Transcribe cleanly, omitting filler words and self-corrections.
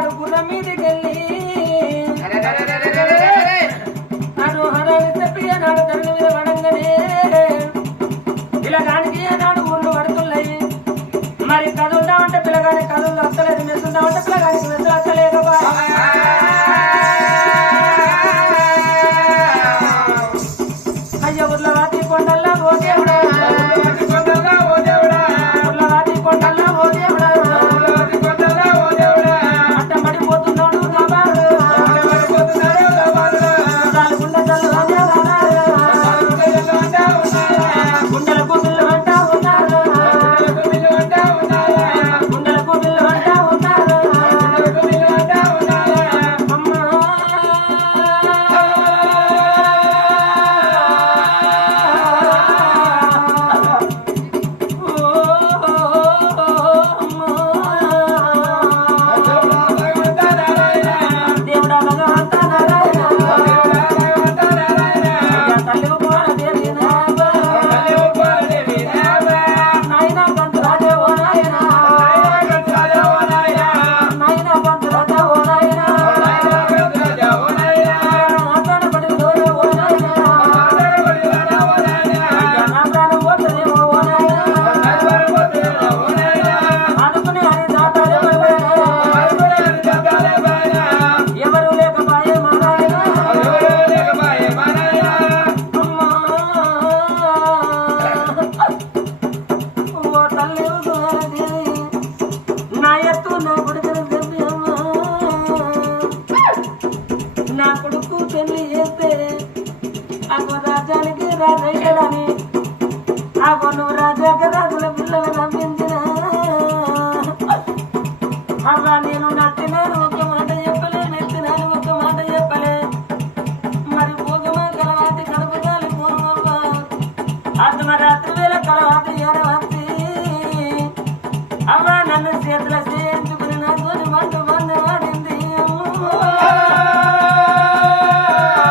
పిల్లగాడు గుర్రం మీదకి వెళ్ళి నాడు హరాన్ని చెప్పి నాడు తండ్రి మీద పడంగానే పిల్లగానికి నాడు ఊళ్ళు పడుతున్నాయి. మరి కదులుదామంటే పిల్లగాని కదులు వస్తలేదు, మెస్తుందామంటే పిల్లగానికి మెసులు వస్తలేదబ్బా. అయ్యో ఉర్లవాతి కొండల్లా ఓ దేవుడా, ఉర్లవాతి కొండల్లా ఓ దేవుడా, అట్టమడి పోతున్నాడు గాబారు, గుండెలకు బిల్లు అంటా ఉన్నారు, గుండెలకు బిల్లు అంటా ఉన్నారు. అమ్మా దేవుడా భగవంతా నారాయణ, తల్లి పోర దేవి నాయనా బంధు రాజే ఓ నాయనా, నాయనా బంధు రాజా ఓ నాయనా, ఆతాన పడి దూర ఓ నాయనా, నా ప్రాణం పోతుందేమో ఓ నాయనా, అనుకుని హరి దాతాలే ఎవరు లేకపాయే మా నాయనా. ఓ తల్లి దేవి నా ఎత్తు నా కొడుకుని చెప్పి అమ్మా, నా కొడుకు పెళ్లి చేస్తే అగో రాజ్యానికి రాజయ్యలని అగో నువ్వు రాజాక రాజుల పిల్లలు నమ్మించిన అవ్వా నేను నట్టినాను ఒక మాట చెప్పలే, నెత్తినాను ఒక మాట చెప్పలే. మరి భోగమా కలవాతి కడుపుదాలి పూర్వమ్మ అర్ధమరాత్రి వేళ కలవాతి ఎరవతి అవ్వ నన్ను చేతుల